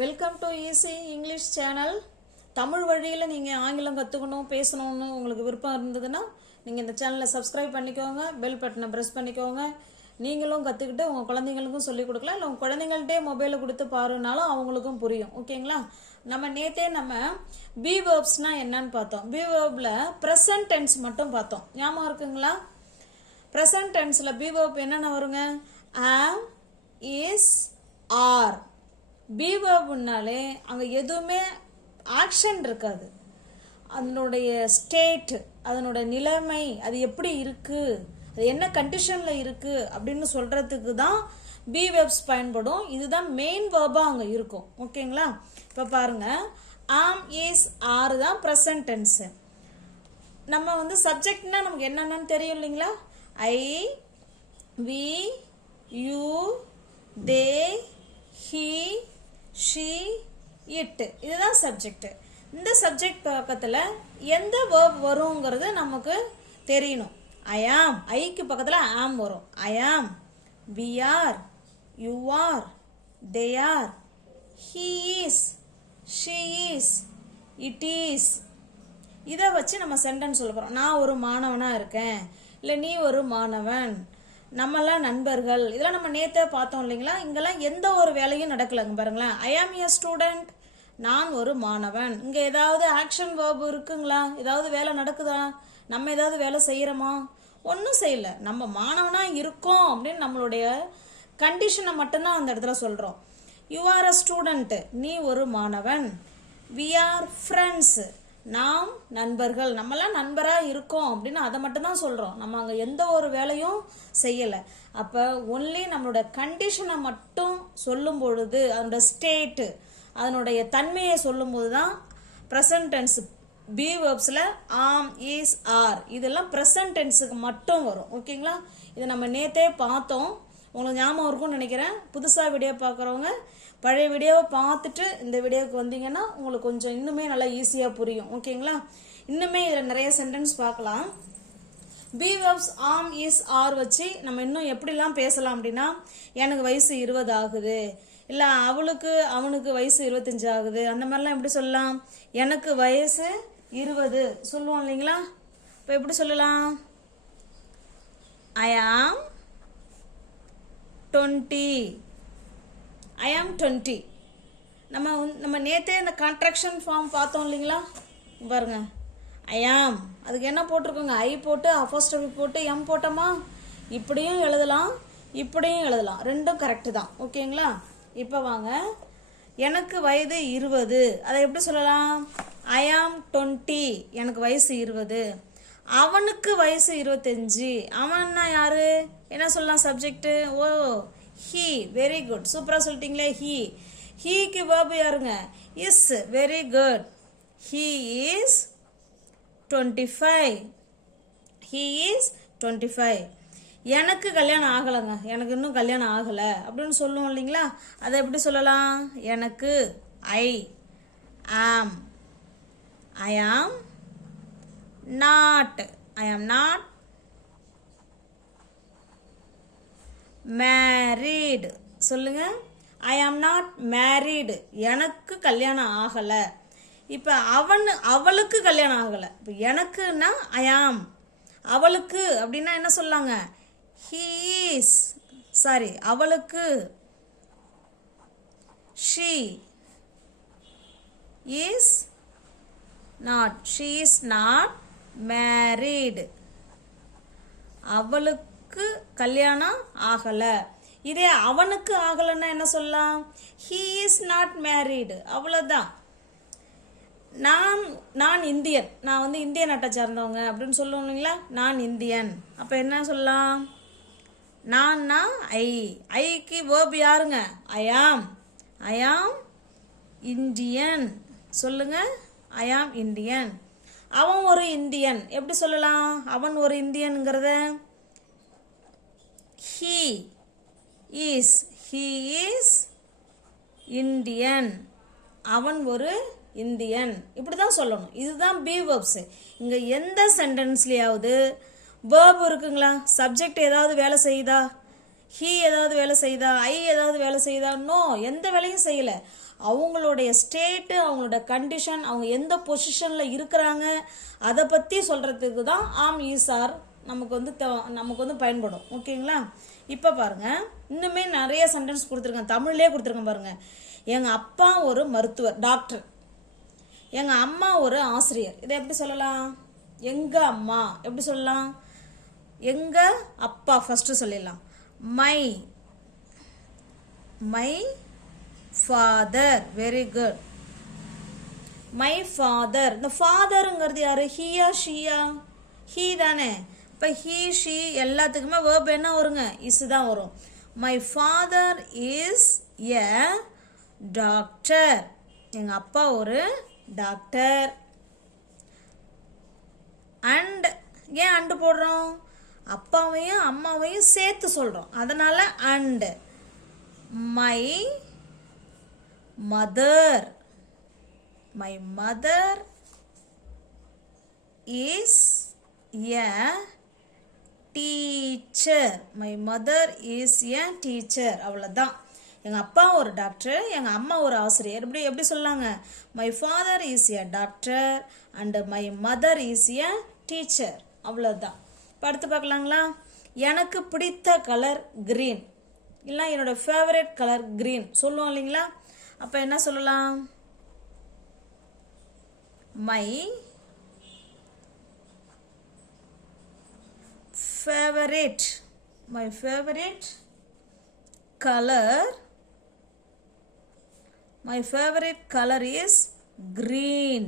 Welcome to easy English channel Tamil வழியில் நீங்கள் ஆங்கிலம் கற்றுக்கணும் பேசணும்னு உங்களுக்கு விருப்பம் இருந்ததுன்னா நீங்கள் இந்த சேனலை சப்ஸ்கிரைப் பண்ணிக்கோங்க பெல் பட்டனை ப்ரெஸ் பண்ணிக்கோங்க. நீங்களும் கற்றுக்கிட்டு உங்கள் குழந்தைங்களுக்கும் சொல்லிக் கொடுக்கலாம். இல்லை உங்கள் குழந்தைங்கள்ட்டே மொபைலை கொடுத்து பாருனாலும் அவங்களுக்கும் புரியும். ஓகேங்களா? நம்ம நேத்தே நம்ம பி வேர்ப்ஸ்னால் என்னன்னு பார்த்தோம். பி வேர்பில் ப்ரெசன்ட் டென்ஸ் மட்டும் பார்த்தோம். ஞாபகம் இருக்குங்களா? ப்ரெசன்ட் டென்ஸில் பி வேர்ப் என்னென்ன வருங்க? ஆம் பி அங்கே எதுவுமே ஆக்ஷன் இருக்காது. அதனுடைய ஸ்டேட் அதனோட நிலைமை அது எப்படி இருக்குது அது என்ன கண்டிஷனில் இருக்குது அப்படின்னு சொல்கிறதுக்கு தான் பி வெப்ஸ் பயன்படும். இதுதான் மெயின் வேர்பாக அங்கே இருக்கும். ஓகேங்களா இப்போ பாருங்க. ஆம் இஸ் ஆர் தான் ப்ரெசன்ட் டென்ஸு நம்ம வந்து சப்ஜெக்ட்னா நமக்கு என்னென்னு தெரியும் இல்லைங்களா? I we you they he she it. இதுதான் சப்ஜெக்ட் இந்த சப்ஜெக்ட் பக்கத்தில் எந்த வேர்ப் வருங்கிறது நமக்கு தெரியணும். ஐ ஐக்கு பக்கத்தில் ஆம் வரும். I we are you are they are he is she is it is இதை வச்சு நம்ம சென்டென்ஸ் சொல்ல போகிறோம் நான் ஒரு மாணவனாக இருக்கேன். இல்லை நீ ஒரு மாணவன். நம்மெல்லாம் நண்பர்கள். இதெல்லாம் நம்ம நேத்தே பார்த்தோம் இல்லைங்களா? இங்கெல்லாம் எந்த ஒரு வேலையும் நடக்கலைங்க பாருங்களேன். ஐ ஆம் ஏ ஸ்டூடெண்ட் நான் ஒரு மாணவன். இங்கே ஏதாவது ஆக்ஷன் வேர்ப் இருக்குங்களா? ஏதாவது வேலை நடக்குதா? நம்ம ஏதாவது வேலை செய்கிறோமா ஒன்றும் செய்யலை. நம்ம மாணவனாக இருக்கோம் அப்படின்னு நம்மளுடைய கண்டிஷனை மட்டும்தான் அந்த இடத்துல சொல்கிறோம் யூ ஆர் அ ஸ்டூடெண்ட்டு நீ ஒரு மாணவன். வி ஆர் ஃப்ரெண்ட்ஸு நாம் நண்பர்கள் நம்மலாம் நண்பராக இருக்கோம் அப்படின்னு அதை மட்டும்தான் சொல்கிறோம் நம்ம அங்கே எந்த ஒரு வேலையும் செய்யலை. அப்போ ஒன்லி நம்மளோட கண்டிஷனை மட்டும் சொல்லும் பொழுது அதனோட ஸ்டேட்டு அதனுடைய தன்மையை சொல்லும்போது தான் ப்ரெசன்ட் டென்ஸ் பி வேர்ப்ஸில் ஆம் இஸ் ஆர் இதெல்லாம் ப்ரெசன்ட் டென்ஸுக்கு மட்டும் வரும். ஓகேங்களா இதை நம்ம நேத்தே பார்த்தோம். உங்களுக்கு ஞாபகம் இருக்கும்னு நினைக்கிறேன். புதுசாக வீடியோ பார்க்குறவங்க பழைய வீடியோவை பார்த்துட்டு இந்த வீடியோவுக்கு வந்தீங்கன்னா உங்களுக்கு கொஞ்சம் இன்னுமே நல்லா ஈஸியாக புரியும். ஓகேங்களா இன்னுமே இதில் நிறைய சென்டென்ஸ் பார்க்கலாம். Be verbs am is are வச்சு நம்ம இன்னும் எப்படிலாம் பேசலாம் அப்படின்னா எனக்கு வயசு இருபது ஆகுது. இல்லை அவளுக்கு அவனுக்கு வயசு இருபத்தஞ்சு ஆகுது. அந்த மாதிரிலாம் எப்படி சொல்லலாம்? எனக்கு வயசு இருபது. சொல்லுவோம் இல்லைங்களா? இப்போ எப்படி சொல்லலாம்? ஐ ஆம் டுவெண்ட்டி ஐ ஆம் டுவெண்ட்டி நம்ம நம்ம நேற்றே இந்த கான்ட்ராக்ஷன் ஃபார்ம் பார்த்தோம் இல்லைங்களா? பாருங்க. ஐ ஆம் அதுக்கு என்ன போட்டிருக்கோங்க? ஐ போட்டு அப்போஸ்டபி போட்டு எம் போட்டோமா? இப்படியும் எழுதலாம் இப்படியும் எழுதலாம். ரெண்டும் கரெக்டு தான். ஓகேங்களா? இப்போ வாங்க. எனக்கு வயது இருபது. அதை எப்படி சொல்லலாம்? ஐ ஆம் டுவெண்ட்டி எனக்கு வயசு இருபது. அவனுக்கு வயசு இருபத்தஞ்சி. அவன்னா யாரு? என்ன சொல்லலாம் சப்ஜெக்ட்டு ஓ ஹீ வெரி குட் சூப்பராக சொல்லிட்டீங்களே ஹீ ஹீக்கு வேர்பு யாருங்க? Is very good he is twenty five he is twenty five எனக்கு கல்யாணம் ஆகலைங்க. எனக்கு இன்னும் கல்யாணம் ஆகலை. அப்படின்னு சொல்லுவோம் இல்லைங்களா? அதை எப்படி சொல்லலாம்? எனக்கு ஐ ஆம் ஐ am not I am not married சொல்லுங்க. ஐ ஆம் நாட் மேரீடு எனக்கு கல்யாணம் ஆகலை. இப்போ அவன் அவளுக்கு கல்யாணம் ஆகலை. இப்போ எனக்குன்னா ஐ ஆம் அவளுக்கு அப்படின்னா என்ன சொல்லாங்க? ஹீஸ் சாரி அவளுக்கு. She is not she is not married அவளுக்கு கல்யாணம் ஆகலை. இதே அவனுக்கு ஆகலைன்னா என்ன சொல்லலாம்? ஹீ இஸ் நாட் மேரீடு அவ்வளோதான் நான் நான் இந்தியன். நான் வந்து இந்திய நாட்டை சார்ந்தவங்க அப்படின்னு சொல்லணும் இல்லைங்களா? நான் இந்தியன். அப்போ என்ன சொல்லலாம்? நான்னா ஐ ஐக்கு வேர்ப் யாருங்க? ஐயாம் ஐயாம் இந்தியன் சொல்லுங்க. ஐயாம் இந்தியன் அவன் ஒரு இந்தியன். எப்படி சொல்லலாம்? அவன் ஒரு இந்தியனுங்கிறத he is he is Indian அவன் ஒரு இந்தியன் இப்படி தான் சொல்லணும். இதுதான் பி வேர்ப்ஸு இங்கே எந்த சென்டென்ஸ்லேயாவது வேர்ப் இருக்குங்களா? சப்ஜெக்ட் ஏதாவது வேலை செய்யுதா ஹீ ஏதாவது வேலை செய்தா? ஐ ஏதாவது வேலை செய்தா? நோ எந்த வேலையும் செய்யலை. அவங்களுடைய ஸ்டேட்டு அவங்களோட கண்டிஷன் அவங்க எந்த பொசிஷனில் இருக்கிறாங்க? அதை பற்றி சொல்கிறதுக்கு தான் ஆம் ஈசார் நமக்கு வந்து நமக்கு வந்து பயன்படும். ஓகேங்களா? இப்போ பாருங்கள் இன்னுமே நிறைய சென்டென்ஸ் கொடுத்துருக்கேன். தமிழ்லேயே கொடுத்துருக்கேன் பாருங்கள் எங்கள் அப்பா ஒரு மருத்துவர் டாக்டர் எங்கள் அம்மா ஒரு ஆசிரியர். இதை எப்படி சொல்லலாம்? எங்கள் அம்மா. எப்படி சொல்லலாம்? எங்கள் அப்பா ஃபஸ்ட்டு சொல்லிடலாம். My my father very good my father இந்த ஃபாதருங்கிறது யாரு? ஹியா ஷியா ஹீ தானே. இப்போ ஹீ ஷீ எல்லாத்துக்குமே வேர்ப் என்ன வருங்க? இஸ் தான் வரும். My father is a doctor எங்கள் அப்பா ஒரு டாக்டர் அண்ட் ஏன் அண்டு போடுறோம்? அப்பாவையும் அம்மாவையும் சேர்த்து சொல்கிறோம் அதனால் and my mother my mother is a teacher my mother is a teacher அவ்வளோதான் எங்கள் அப்பா ஒரு டாக்டர் எங்கள் அம்மா ஒரு ஆசிரியர். எப்படி எப்படி சொல்லாங்க? My father is a doctor and my mother is a teacher அவ்வளோதான் படுத்து பார்க்கலாங்களா? எனக்கு பிடித்த கலர் க்ரீன் இல்லை என்னோட ஃபேவரட் கலர் க்ரீன் சொல்லுவோம் இல்லைங்களா? அப்போ என்ன சொல்லலாம்? My favorite. My favorite color. My favorite color is green.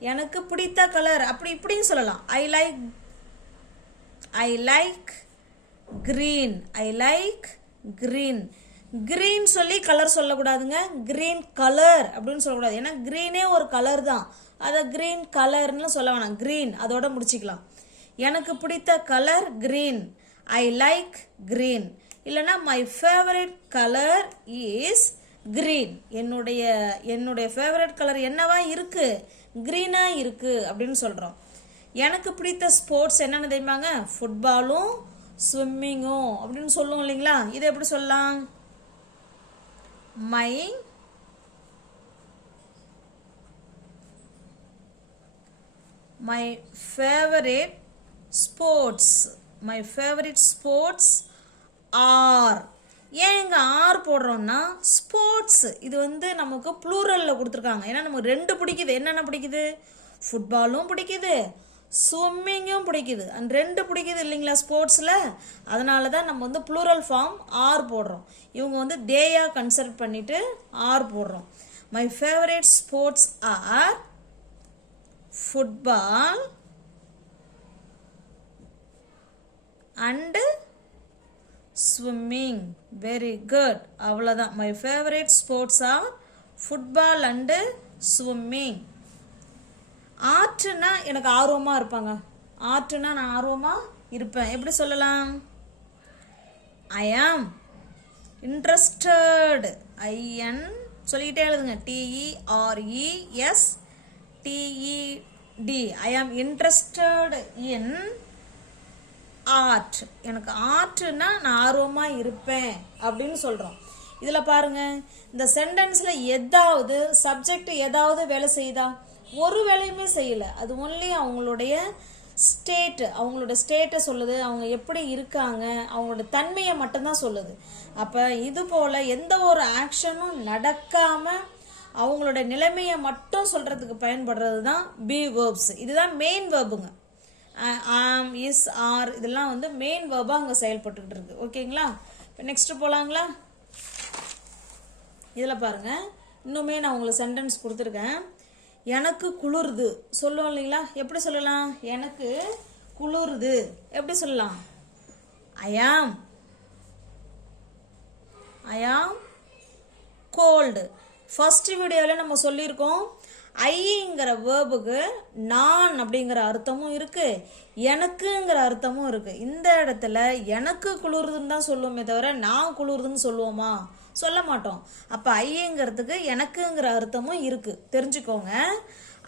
எனக்கு பிடித்த கலர் அப்படி இப்படின்னு சொல்லலாம். I like I like green I like green green சொல்லி கலர் சொல்லக்கூடாதுங்க. க்ரீன் கலர் அப்படின்னு சொல்லக்கூடாது. ஏன்னா க்ரீனே ஒரு கலர் தான். அதை க்ரீன் கலர்னு சொல்ல வேணாம். க்ரீன் அதோட முடிச்சுக்கலாம். எனக்கு பிடித்த colour green I like green இல்லைன்னா my favourite colour is green என்னுடைய என்னுடைய ஃபேவரட் கலர் என்னவா இருக்குது க்ரீனாக இருக்குது அப்படின்னு சொல்கிறோம் எனக்கு பிடித்த ஸ்போர்ட்ஸ் என்னென்னு தெரியுமாங்க? ஃபுட்பாலும் ஸ்விம்மிங்கும் அப்படின்னு சொல்லுவோம் இல்லைங்களா? இதை எப்படி சொல்லலாம்? My my favourite sports my favourite sports are ஏன் இங்கே ஆர் போடுறோம்னா ஸ்போர்ட்ஸ் இது வந்து நமக்கு ப்ளூரலில் கொடுத்துருக்காங்க. ஏன்னா நமக்கு ரெண்டு பிடிக்குது. என்னென்ன பிடிக்குது? ஃபுட்பாலும் பிடிக்குது. ஸ்விம்மிங்கும் பிடிக்குது. அண்ட் ரெண்டு பிடிக்குது இல்லைங்களா ஸ்போர்ட்ஸில் அதனால தான் நம்ம வந்து ப்ளூரல் ஃபார்ம் ஆர் போடுறோம். இவங்க வந்து தேயாக கன்சல்ட் பண்ணிவிட்டு ஆர் போடுறோம். My favourite sports are football and swimming very good அவ்வளோதான் my favourite sports are football and swimming ஆர்ட்னா எனக்கு ஆர்வமாக இருப்பாங்க. ஆர்ட்னா நான் ஆர்வமாக இருப்பேன். எப்படி சொல்லலாம்? ஐ ஆம் இன்ட்ரெஸ்டட் ஐஎன் சொல்லிக்கிட்டே எழுதுங்க. டிஇஆர்இஎஸ் டிஇடி ஐ ஆம் இன்ட்ரெஸ்டட் இன் ஆர்ட். எனக்கு ஆர்ட்னா நான் ஆர்வமாக இருப்பேன் அப்படின்னு சொல்கிறோம் இதில் பாருங்க இந்த சென்டென்ஸில் எதாவது சப்ஜெக்ட் ஏதாவது வேலை செய்யுதா ஒரு வேலையுமே செய்யலை. அது ஒன்லி அவங்களுடைய ஸ்டேட்டு அவங்களோட ஸ்டேட்டை சொல்லுது அவங்க எப்படி இருக்காங்க அவங்களோட தன்மையை மட்டும்தான் சொல்லுது. அப்போ இது போல் எந்த ஒரு ஆக்ஷனும் நடக்காமல் அவங்களோட நிலைமையை மட்டும் சொல்கிறதுக்கு பயன்படுறது தான் பி வேர்ப்ஸ் இதுதான் மெயின் வேர்புங்க ஆம் இஸ் ஆர் இதெல்லாம் வந்து மெயின் வேர்பாக அங்கே செயல்பட்டுக்கிட்டு இருக்குது ஓகேங்களா? இப்போ நெக்ஸ்ட்டு போகலாங்களா இதில் பாருங்கள் இன்னுமே நான் உங்களுக்கு சென்டென்ஸ் கொடுத்துருக்கேன். எனக்கு குளிருது. சொல்லுவோம் இல்லைங்களா? எப்படி சொல்லலாம்? எனக்கு குளிருது. எப்படி சொல்லலாம்? ஐயாம் ஐயாம் கோல்டு ஃபஸ்ட்டு வீடியோவில் நம்ம சொல்லியிருக்கோம் ஐங்கிற வேர்புக்கு நான் அப்படிங்கிற அர்த்தமும் இருக்குது எனக்குங்கிற அர்த்தமும் இருக்குது இந்த இடத்துல எனக்கு குளிருதுன்னு தான் சொல்லுவோமே தவிர நான் குளிருதுன்னு சொல்லுவோமா? சொல்ல மாட்டோம். அப்போ ஐங்கிறதுக்கு எனக்குங்கிற அர்த்தமும் இருக்குது தெரிஞ்சுக்கோங்க.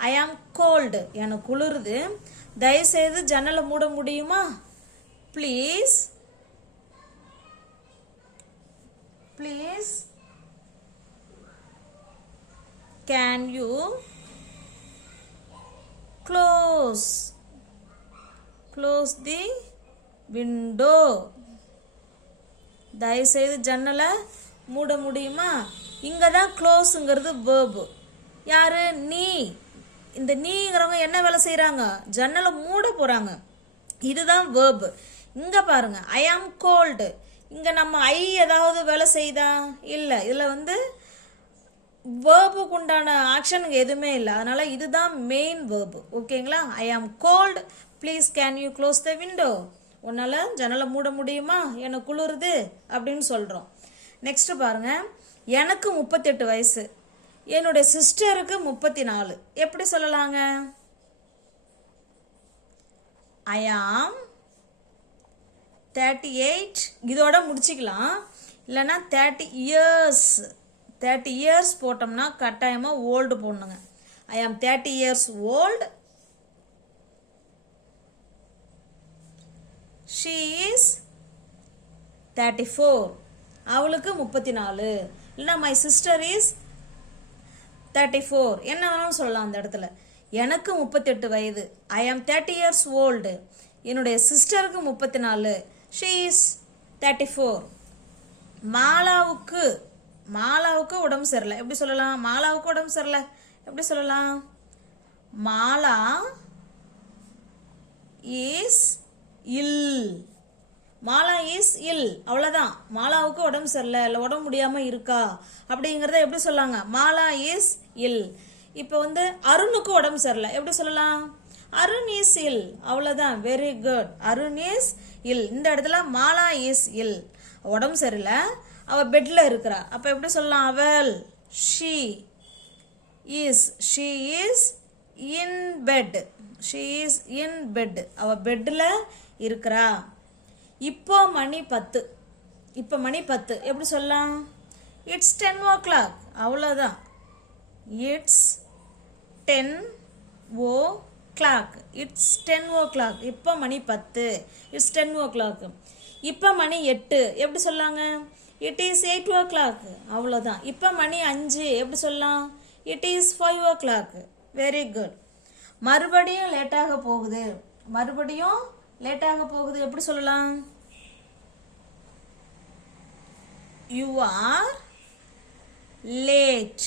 ஐ ஆம் கோல்டு எனக்கு குளிருது. தயவுசெய்து ஜன்னலை மூட முடியுமா? Please please can you close close the window தயவுசெய்து ஜன்னலை மூட முடியுமா? இங்கே தான் க்ளோஸுங்கிறது வேர்பு யார்? நீ. இந்த நீங்கிறவங்க என்ன வேலை செய்கிறாங்க ஜன்னலை மூட போகிறாங்க இதுதான் வேர்பு இங்கே பாருங்க. ஐ ஆம் கோல்டு இங்கே நம்ம ஐ ஏதாவது வேலை செய்தா? இல்லை. இதில் வந்து வேர்புக்கு உண்டான ஆக்ஷனுக்கு எதுவுமே இல்லை. அதனால் இதுதான் மெயின் வேர்பு ஓகேங்களா I am cold please can you close the window உன்னால் ஜன்னலை மூட முடியுமா? எனக்கு குளிருது? அப்படின்னு சொல்கிறோம் நெக்ஸ்ட் பாருங்க. எனக்கு முப்பத்தெட்டு வயசு. என்னுடைய சிஸ்டருக்கு முப்பத்தி நாலு எப்படி சொல்லலாங்க? ஐ ஆம் தேர்ட்டி எயிட் இதோட முடிச்சுக்கலாம். இல்லைன்னா தேர்ட்டி இயர்ஸ் தேர்ட்டி இயர்ஸ் போட்டோம்னா கட்டாயமாக ஓல்டு போடணுங்க. I am thirty years old she is thirty four அவளுக்கு முப்பத்தி நாலு. இல்லைனா my sister is thirty four என்ன வேணாலும் சொல்லலாம் அந்த இடத்துல. எனக்கு முப்பத்தெட்டு வயது. ஐ ஆம் தேர்ட்டி இயர்ஸ் ஓல்டு என்னுடைய சிஸ்டருக்கு முப்பத்தி நாலு. ஷீ இஸ் தேர்ட்டி ஃபோர் மாலாவுக்கு மாலாவுக்கு உடம்பு சரியில்லை. எப்படி சொல்லலாம்? மாலாவுக்கு உடம்பு சரியில்லை. எப்படி சொல்லலாம்? Mala is ill Mala is ill அவ்வளோதான் மாலாவுக்கு உடம்பு சரியில்லை. இல்லை உடம்பு முடியாமல் இருக்கா? அப்படிங்கிறத எப்படி சொல்லாங்க? மாலா இஸ் இல் இப்போ வந்து அருணுக்கு உடம்பு சரியில்லை. எப்படி சொல்லலாம்? அருண் இஸ் இல் அவ்வளோதான் very good Arun is ill இந்த இடத்துல மாலா இஸ் இல் உடம்பு சரியில்லை. அவள் பெட்டில் இருக்கிறா. அப்போ எப்படி சொல்லலாம்? அவள் she is she is in bed she is in bed அவள் பெட்டில் இருக்கிறா. இப்போ மணி பத்து. இப்போ மணி பத்து. எப்படி சொல்லலாம்? இட்ஸ் டென் ஓ கிளாக் அவ்வளோதான் it's ten o'clock it's ten o'clock இப்போ மணி பத்து. இட்ஸ் டென் ஓ கிளாக் இப்போ மணி எட்டு. எப்படி சொல்லாங்க? It is eight o'clock அவ்வளோதான் இப்போ மணி அஞ்சு. எப்படி சொல்லலாம்? It is five o'clock very good மறுபடியும் லேட்டாக போகுது. மறுபடியும் லேட்டாக போகுது. எப்படி சொல்லலாம்? யூ ஆர் லேட்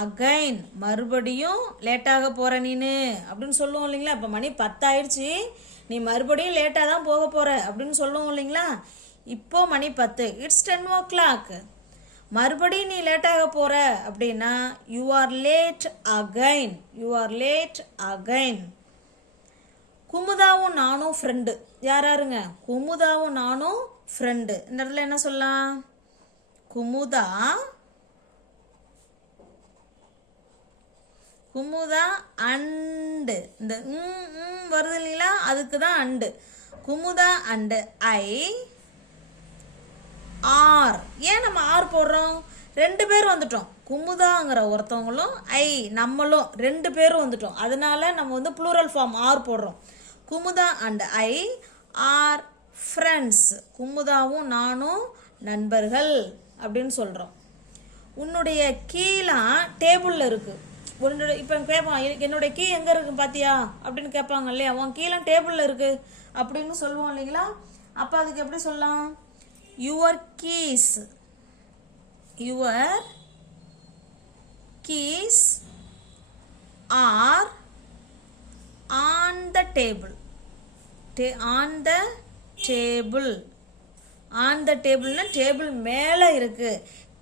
அகைன் மறுபடியும் லேட்டாக போகிற நீனு. அப்படின்னு சொல்லுவோம் இல்லைங்களா? இப்போ மணி பத்தாயிடுச்சு. நீ மறுபடியும் லேட்டாக தான் போக போகிற அப்படின்னு சொல்லுவோம் இல்லைங்களா? இப்போ மணி பத்து. இட்ஸ் டென் ஓ கிளாக் மறுபடியும் நீ லேட்டாக போகிற அப்படின்னா you are late again you are late again குமுதாவும் நானும் ஃப்ரெண்டு யார் யாருங்க? குமுதாவும் நானும் ஃப்ரெண்டு இந்த இடத்துல என்ன சொல்லலாம்? குமுதா குமுதா அண்டு இந்த ம் ம் வருது இல்லைங்களா? அதுக்கு தான் and. Kumudha and. I are. ஏன் நம்ம ஆர் போடுறோம்? ரெண்டு பேரும் வந்துட்டோம். குமுதாங்கிற ஒருத்தவங்களும் ஐ நம்மளும் ரெண்டு பேரும் வந்துட்டோம். அதனால நம்ம வந்து ப்ளூரல் ஃபார்ம் ஆர் போடுறோம். Kumudha and. I are friends குமுதாவும் நானும் நண்பர்கள் அப்படின்னு சொல்கிறோம் உன்னுடைய கீழே டேபிளில் இருக்குது உன்னோட இப்போ கேட்பான் "எ- என்னுடைய கீ எங்கே இருக்கு பாத்தியா? அப்படின்னு கேட்பாங்க இல்லையா? உன் கீழே டேபிளில் இருக்கு. அப்படின்னு சொல்லுவோம் இல்லைங்களா? அப்போ அதுக்கு எப்படி சொல்லலாம்? Your keys your keys are on the table day on the table on the டேபிள்னா table மேலே இருக்கு.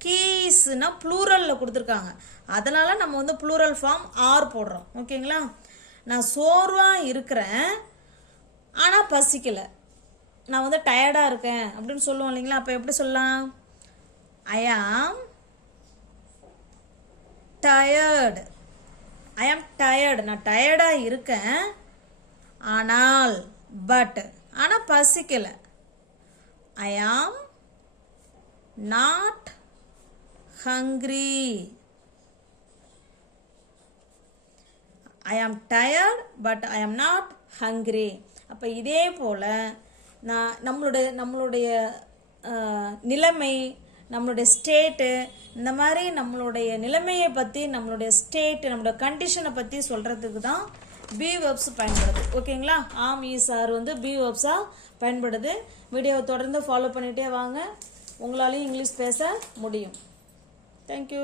கீஸ்னா ப்ளூரலில் கொடுத்துருக்காங்க. அதனால் நம்ம வந்து ப்ளூரல் ஃபார்ம் ஆர் போடுறோம். ஓகேங்களா? நான் சோர்வாக இருக்கிறேன். ஆனால் பசிக்கலை. நான் வந்து டயர்டாக இருக்கேன் அப்படின்னு சொல்லுவோம் இல்லைங்களா? அப்போ எப்படி சொல்லலாம்? ஐ ஆம் டயர்டு ஐ ஆம் டயர்டு நான் டயர்டாக இருக்கேன். ஆனால் பட் ஆனால் பசிக்கலை. ஐ ஆம் நாட் ஹங்க்ரி ஐ ஆம் tired but I am not hungry அப்போ இதே போல் நான் நம்மளுடைய நம்மளுடைய நிலைமை நம்மளுடைய ஸ்டேட்டு இந்த மாதிரி நம்மளுடைய நிலைமையை பற்றி நம்மளுடைய ஸ்டேட்டு நம்மளோட கண்டிஷனை பற்றி சொல்கிறதுக்கு தான் பி வெப்ஸ் பயன்படுது. ஓகேங்களா? ஆம் இ சார் வந்து பி வெப்ஸாக பயன்படுது. வீடியோவை தொடர்ந்து ஃபாலோ பண்ணிகிட்டே வாங்க. உங்களாலையும் இங்கிலீஷ் பேச முடியும். தேங்க்யூ